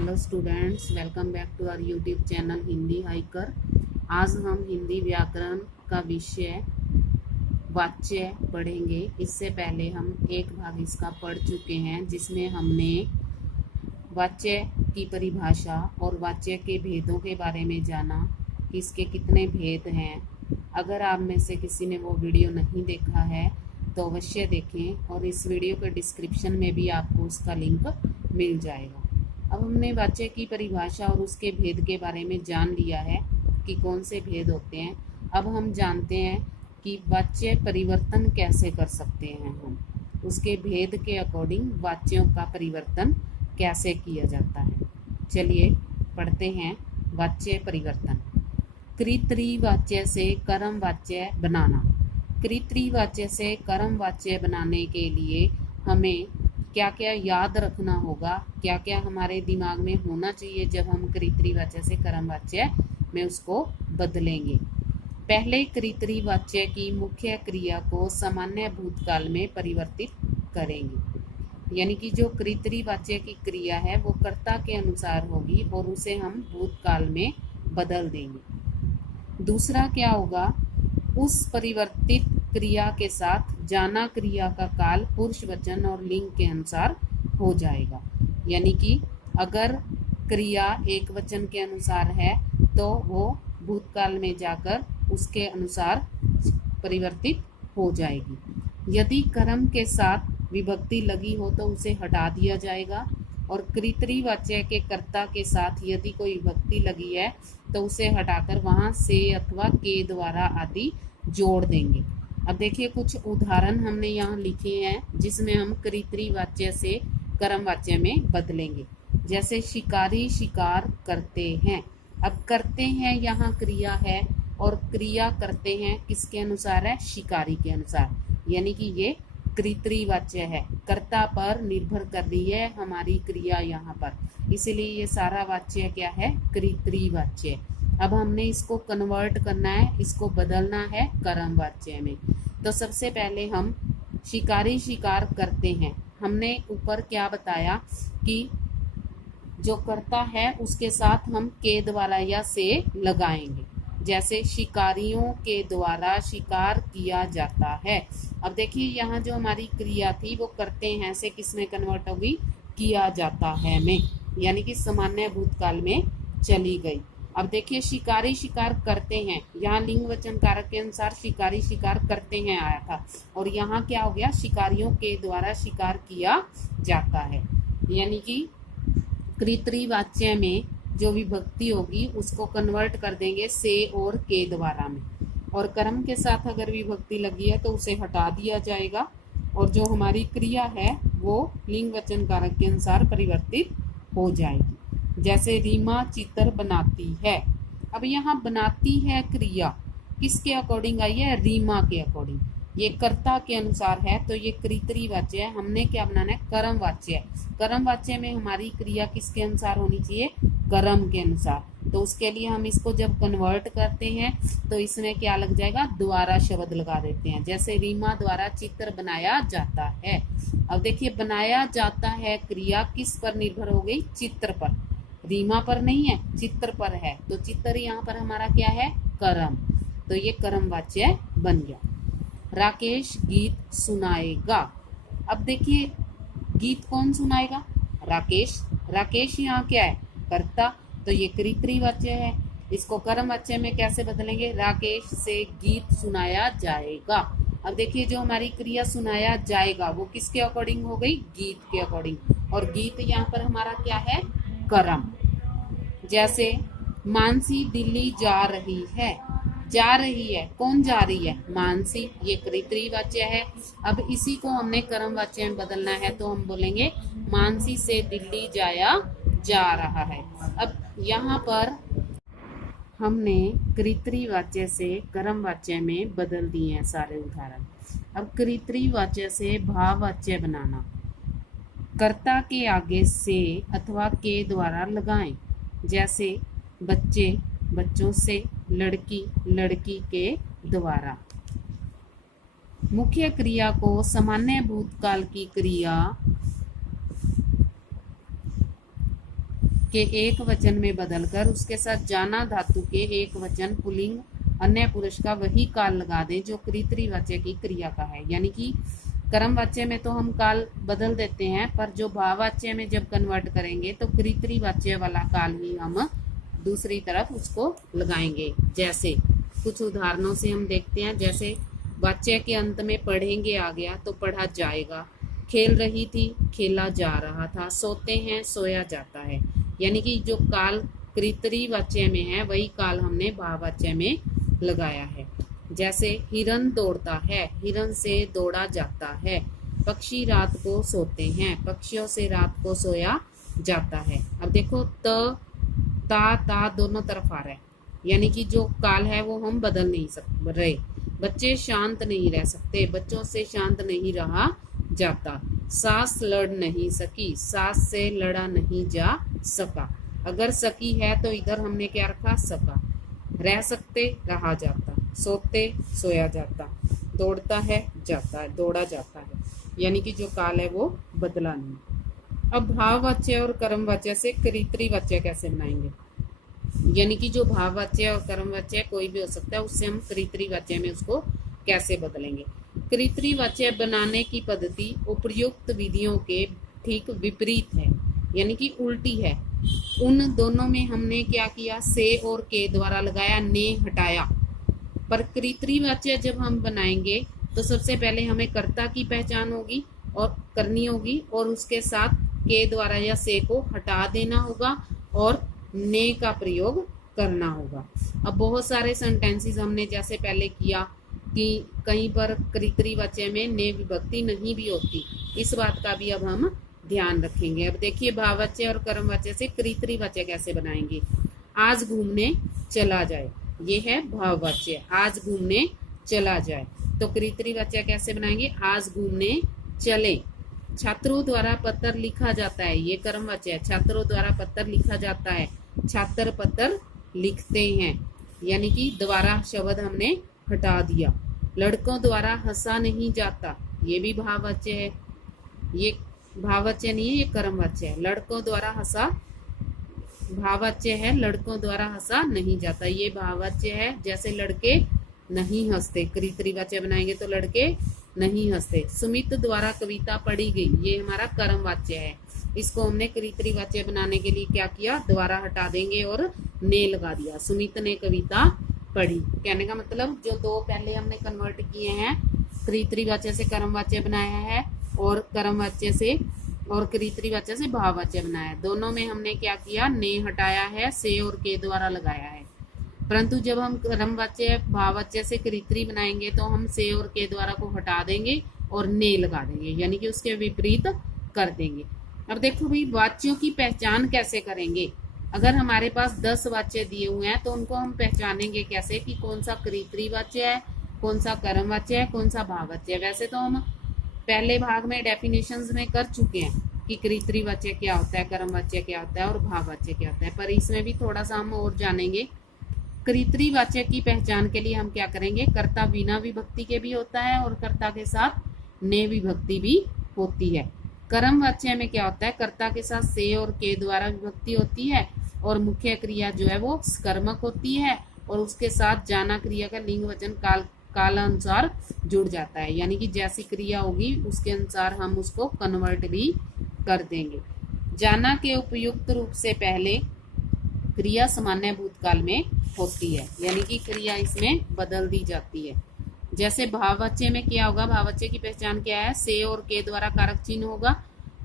Hello students, welcome back to our YouTube channel Hindi hiker. आज हम हिंदी व्याकरण का विषय वाच्य पढ़ेंगे। इससे पहले हम एक भाग इसका पढ़ चुके हैं, जिसमें हमने वाच्य की परिभाषा और वाच्य के भेदों के बारे में जाना कि इसके कितने भेद हैं। अगर आप में से किसी ने वो वीडियो नहीं देखा है तो अवश्य देखें, और इस वीडियो के डिस्क्रिप्शन में भी आपको उसका लिंक मिल जाएगा। अब हमने वाच्य की परिभाषा और उसके भेद के बारे में जान लिया है कि कौन से भेद होते हैं। अब हम जानते हैं कि वाच्य परिवर्तन कैसे कर सकते हैं। हम उसके भेद के अकॉर्डिंग वाच्यों का परिवर्तन कैसे किया जाता है। चलिए पढ़ते हैं। वाच्य परिवर्तन। कृत्रिवाच्य से कर्म वाच्य बनाना। कृत्रिवाच्य से कर्म वाच्य बनाने के लिए हमें क्या क्या याद रखना होगा, क्या क्या हमारे दिमाग में होना चाहिए जब हम कृत्रिवाच्य से कर्म वाच्य में उसको बदलेंगे। पहले कृत्रिवाच्य की मुख्य क्रिया को सामान्य भूतकाल में परिवर्तित करेंगे। यानी कि जो कृत्रिवाच्य की क्रिया है वो कर्ता के अनुसार होगी और उसे हम भूतकाल में बदल देंगे। दूसरा क्या होगा, उस परिवर्तित क्रिया के साथ जाना क्रिया का काल पुरुष वचन और लिंग के अनुसार हो जाएगा। यानी कि अगर क्रिया एक वचन के अनुसार है तो वो भूतकाल में जाकर उसके अनुसार परिवर्तित हो जाएगी। यदि कर्म के साथ विभक्ति लगी हो तो उसे हटा दिया जाएगा, और कृत्रिवाच्य के कर्ता के साथ यदि कोई विभक्ति लगी है तो उसे हटाकर वहां से अथवा के द्वारा आदि जोड़ देंगे। अब देखिए कुछ उदाहरण हमने यहाँ लिखे हैं जिसमें हम कृत्रिवाच्य से कर्म वाच्य में बदलेंगे। जैसे शिकारी शिकार करते हैं। अब करते हैं यहाँ क्रिया है और क्रिया करते हैं किसके अनुसार है, शिकारी के अनुसार। यानी कि ये कृत्रिवाच्य है, कर्ता पर निर्भर कर रही है हमारी क्रिया यहाँ पर, इसीलिए ये सारा वाच्य क्या है, कृत्रिवाच्य। अब हमने इसको कन्वर्ट करना है, इसको बदलना है कर्म वाच्य में। तो सबसे पहले हम शिकारी शिकार करते हैं। हमने ऊपर क्या बताया कि जो कर्ता है उसके साथ हम के द्वारा या से लगाएंगे। जैसे शिकारियों के द्वारा शिकार किया जाता है। अब देखिए यहाँ जो हमारी क्रिया थी वो करते हैं से किस में कन्वर्ट होगी, किया जाता है में, यानी कि सामान्य भूतकाल में चली गई। अब देखिए शिकारी शिकार करते हैं, यहाँ लिंग वचन कारक के अनुसार शिकारी शिकार करते हैं आया था, और यहाँ क्या हो गया, शिकारियों के द्वारा शिकार किया जाता है। यानी कि कृत्रिवाच्य में जो विभक्ति होगी उसको कन्वर्ट कर देंगे से और के द्वारा में, और कर्म के साथ अगर विभक्ति लगी है तो उसे हटा दिया जाएगा, और जो हमारी क्रिया है वो लिंग वचन कारक के अनुसार परिवर्तित हो जाएगी। जैसे रीमा चित्र बनाती है। अब यहाँ बनाती है क्रिया किसके अकॉर्डिंग आई है, रीमा के अकॉर्डिंग। ये कर्ता के अनुसार है तो ये कृत्रिवाच्य है। हमने क्या बनाना है, कर्म वाच्य। कर्म वाच्य में हमारी क्रिया किसके अनुसार होनी चाहिए, कर्म के अनुसार। तो उसके लिए हम इसको जब कन्वर्ट करते हैं तो इसमें क्या लग जाएगा, द्वारा शब्द लगा देते हैं। जैसे रीमा द्वारा चित्र बनाया जाता है। अब देखिए बनाया जाता है क्रिया किस पर निर्भर हो गई, चित्र पर, रीमा पर नहीं है, चित्र पर है। तो चित्र यहाँ पर हमारा क्या है, कर्म। तो ये कर्म वाच्य बन गया। राकेश गीत सुनाएगा। अब देखिए गीत कौन सुनाएगा, राकेश। राकेश यहाँ क्या है, कर्ता, तो ये कृत्रिवाच्य है। इसको कर्म वाच्य में कैसे बदलेंगे, राकेश से गीत सुनाया जाएगा। अब देखिए जो हमारी क्रिया सुनाया जाएगा वो किसके अकॉर्डिंग हो गई, गीत के अकॉर्डिंग, और गीत यहाँ पर हमारा क्या है, कर्म। जैसे मानसी दिल्ली जा रही है। जा रही है, कौन जा रही है, मानसी, ये कृत्रिवाच्य है। अब इसी को हमने कर्म वाच्य में बदलना है तो हम बोलेंगे मानसी से दिल्ली जाया जा रहा है। अब यहाँ पर हमने कृत्रिवाच्य से कर्म वाच्य में बदल दिए हैं सारे उदाहरण। अब कृत्रिवाच्य से भाववाच्य बनाना। कर्ता के आगे से अथवा के द्वारा लगाएं। जैसे बच्चे, बच्चों से, लड़की, लड़की के द्वारा। मुख्य क्रिया को सामान्य भूतकाल की क्रिया के एक वचन में बदलकर उसके साथ जाना धातु के एक वचन पुल्लिंग अन्य पुरुष का वही काल लगा दें जो कर्तृवाच्य की क्रिया का है। यानी कि कर्म वाच्य में तो हम काल बदल देते हैं, पर जो भाववाच्य में जब कन्वर्ट करेंगे तो कर्तृवाच्य वाला काल ही हम दूसरी तरफ उसको लगाएंगे। जैसे कुछ उदाहरणों से हम देखते हैं। जैसे वाच्य के अंत में पढ़ेंगे आ गया तो पढ़ा जाएगा, खेल रही थी खेला जा रहा था, सोते हैं सोया जाता है। यानी कि जो काल कर्तृवाच्य में है वही काल हमने भाववाच्य में लगाया है। जैसे हिरन दौड़ता है, हिरन से दौड़ा जाता है। पक्षी रात को सोते हैं, पक्षियों से रात को सोया जाता है। अब देखो ता दोनों तरफ आ रहा है, यानी कि जो काल है वो हम बदल नहीं रहे। बच्चे शांत नहीं रह सकते, बच्चों से शांत नहीं रहा जाता। सास लड़ नहीं सकी, सास से लड़ा नहीं जा सका। अगर सकी है तो इधर हमने क्या रखा, सका। रह सकते रहा जाता, सोते सोया जाता, दौड़ता है जाता है दौड़ा जाता है। यानी कि जो काल है वो बदला नहीं। अब भाववाच्य और कर्मवाच्य से कर्तृवाच्य कैसे बनाएंगे? यानी कि जो भाववाच्य और कर्मवाच्य कोई भी हो सकता है, उससे हम कर्तृवाच्य में उसको कैसे बदलेंगे? कर्तृवाच्य बनाने की पद्धति उपर्युक्त विधियों के ठीक विपरीत है, यानी कि उल्टी है। उन दोनों में हमने क्या किया, से और के द्वारा लगाया, ने हटाया। पर कर्तृवाच्य जब हम बनाएंगे तो सबसे पहले हमें कर्ता की पहचान होगी और करनी होगी, और उसके साथ के द्वारा या से को हटा देना होगा और ने का प्रयोग करना होगा। अब बहुत सारे सेंटेंसेस हमने जैसे पहले किया कि कहीं पर कर्तृवाच्य में ने विभक्ति नहीं भी होती, इस बात का भी अब हम ध्यान रखेंगे। अब देखिए भाववाच्य और कर्मवाच्य से कर्तृवाच्य कैसे बनाएंगे। आज घूमने चला जाए, ये है भाववाच्य, आज घूमने चला जाए। तो कर्तृवाच्य कैसे बनाएंगे, आज घूमने चले। छात्रों द्वारा पत्र लिखा जाता है, ये कर्मवाच्य है, छात्रों द्वारा पत्र लिखा जाता है। छात्र पत्र लिखते हैं, यानी कि द्वारा शब्द हमने हटा दिया। लड़कों द्वारा हंसा नहीं जाता, ये भी भाववाच्य है, ये भाववाच्य नहीं है, ये कर्मवाच्य है। लड़कों द्वारा हंसा भाववाच्य है, लड़कों द्वारा हंसा नहीं जाता, ये भाववाच्य है। जैसे लड़के नहीं हंसते, कर्तृवाच्य बनाएंगे तो लड़के नहीं हंसते। सुमित द्वारा कविता पढ़ी गई, ये हमारा कर्मवाच्य है, इसको हमने कर्तृवाच्य बनाने के लिए क्या किया, द्वारा हटा देंगे और ने लगा दिया। सुमित ने कविता पढ़ी। कहने का मतलब जो दो पहले हमने कन्वर्ट किए हैं, कर्तृवाच्य से कर्मवाच्य बनाया है और कर्मवाच्य से और कर्तृवाच्य से भाववाच्य बनाया है, दोनों में हमने क्या किया, ने हटाया है, से और के द्वारा लगाया है। परंतु जब हम कर्मवाच्य भाववाच्य से कर्तृ बनाएंगे तो हम से और के द्वारा को हटा देंगे और ने लगा देंगे, यानी कि उसके विपरीत कर देंगे। अब देखो भाई, वाच्यों की पहचान कैसे करेंगे। अगर हमारे पास 10 वाच्य दिए हुए हैं तो उनको हम पहचानेंगे कैसे कि कौन सा कर्तृवाच्य है, कौन सा कर्मवाच्य है, कौन सा भाववाच्य है। वैसे तो हम पहले भाग में डेफिनेशंस में कर चुके हैं कि कर्तृवाच्य क्या होता है, कर्मवाच्य क्या होता है और भाववाच्य क्या होता है, पर इसमें भी थोड़ा सा हम और जानेंगे। कर्तृवाच्य की पहचान के लिए हम क्या करेंगे, कर्ता बिना विभक्ति के भी होता है और कर्ता के साथ ने विभक्ति भी होती है। कर्मवाच्य में क्या होता है, कर्ता के साथ से और के द्वारा विभक्ति होती है और मुख्य क्रिया जो है वो कर्मक होती है और उसके साथ जाना क्रिया का लिंग वचन कालानुसार जुड़ जाता है, यानी कि जैसी क्रिया होगी उसके अनुसार हम उसको कन्वर्ट भी कर देंगे। जाना के उपयुक्त रूप से पहले क्रिया सामान्य भूतकाल में होती है, यानी कि क्रिया इसमें बदल दी जाती है। जैसे भाववाच्य में क्या होगा, भाववाच्य की पहचान क्या है, से और के द्वारा कारक चिन्ह होगा,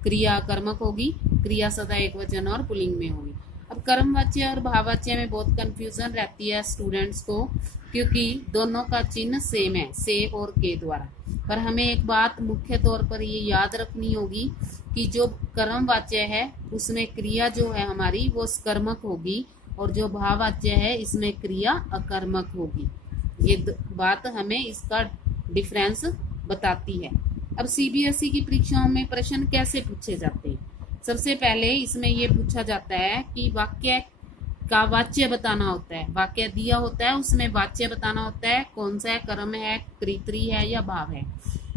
क्रिया कर्मक होगी, क्रिया सदा एक वचन और पुल्लिंग में होगी। अब कर्मवाच्य और भाववाच्य में बहुत कंफ्यूजन रहती है स्टूडेंट्स को, क्योंकि दोनों का चिन्ह सेम है, से और के द्वारा। पर हमें एक बात मुख्य तौर पर ये याद रखनी होगी कि जो कर्मवाच्य है उसमें क्रिया जो है हमारी वो कर्मक होगी और जो भाववाच्य है इसमें क्रिया अकर्मक होगी। ये बात हमें इसका डिफरेंस बताती है। अब सीबीएसई की परीक्षाओं में प्रश्न कैसे पूछे जाते हैं, सबसे पहले इसमें ये पूछा जाता है कि वाक्य का वाच्य बताना होता है। वाक्य दिया होता है उसमें वाच्य बताना होता है, कौन सा है, कर्म है, कर्तृ है या भाव है।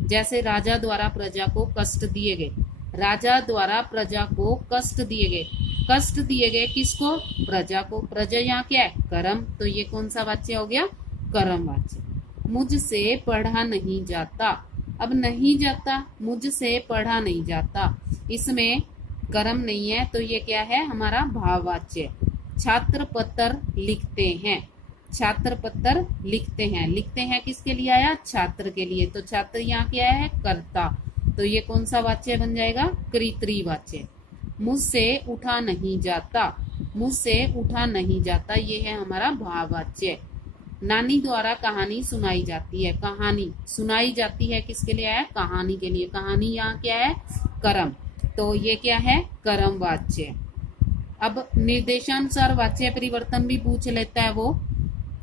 जैसे राजा द्वारा प्रजा को कष्ट दिए गए, राजा द्वारा प्रजा को कष्ट दिए गए, कष्ट दिए गए किसको? प्रजा को। प्रजा यहाँ क्या है? कर्म। तो ये कौन सा वाच्य हो गया? कर्म वाच्य। मुझसे पढ़ा नहीं जाता। अब नहीं जाता, मुझसे पढ़ा नहीं जाता, इसमें कर्म नहीं है, तो ये क्या है? हमारा भाववाच्य। छात्र पत्र लिखते हैं। छात्र पत्र लिखते हैं। लिखते हैं किसके लिए आया? छात्र के लिए। तो छात्र यहाँ क्या है? कर्ता। तो ये कौन सा वाच्य बन जाएगा? कर्तृ वाच्य। मुझसे उठा नहीं जाता। मुझसे उठा नहीं जाता, ये है हमारा भाववाच्य। नानी द्वारा कहानी सुनाई जाती है। कहानी सुनाई जाती है किसके लिए आया? कहानी के लिए। कहानी यहाँ क्या है? कर्म। तो ये क्या है? कर्म वाच्य। अब निर्देशानुसार वाच्य परिवर्तन भी पूछ लेता है वो।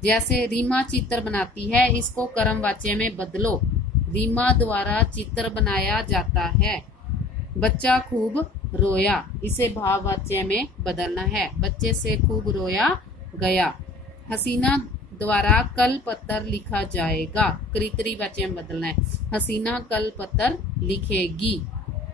जैसे रीमा चित्र बनाती है, इसको कर्म वाच्य में बदलो। रीमा द्वारा चित्र बनाया जाता है। बच्चा खूब रोया, इसे भाववाच्य में बदलना है। बच्चे से खूब रोया गया। हसीना द्वारा कल पत्र लिखा जाएगा, कर्तृ वाच्य में बदलना है। हसीना कल पत्र लिखेगी।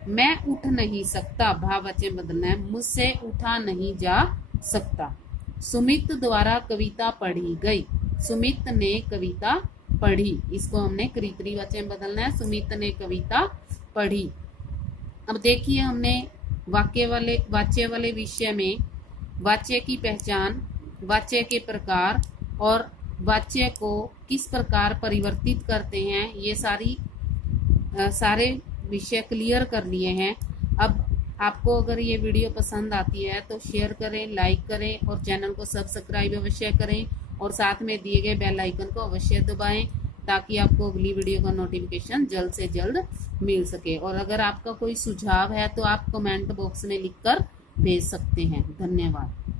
मैं उठ नहीं सकता, भाववाच्य में बदलना है। मुझसे उठा नहीं जा सकता। सुमित द्वारा कविता पढ़ी गई। सुमित ने कविता पढ़ी, इसको हमने कर्तृ वाच्य में बदलना है। सुमित ने कविता पढ़ी। अब देखिए, हमने वाच्य वाले विषय में वाच्य की पहचान, वाच्य के प्रकार और वाच्य को किस प्रकार परिवर्तित करते हैं, ये सारे विषय क्लियर कर लिए हैं। अब आपको अगर ये वीडियो पसंद आती है तो शेयर करें, लाइक करें और चैनल को सब्सक्राइब अवश्य करें और साथ में दिए गए बेल आइकन को अवश्य दबाएं ताकि आपको अगली वीडियो का नोटिफिकेशन जल्द से जल्द मिल सके। और अगर आपका कोई सुझाव है तो आप कमेंट बॉक्स में लिखकर भेज सकते हैं। धन्यवाद।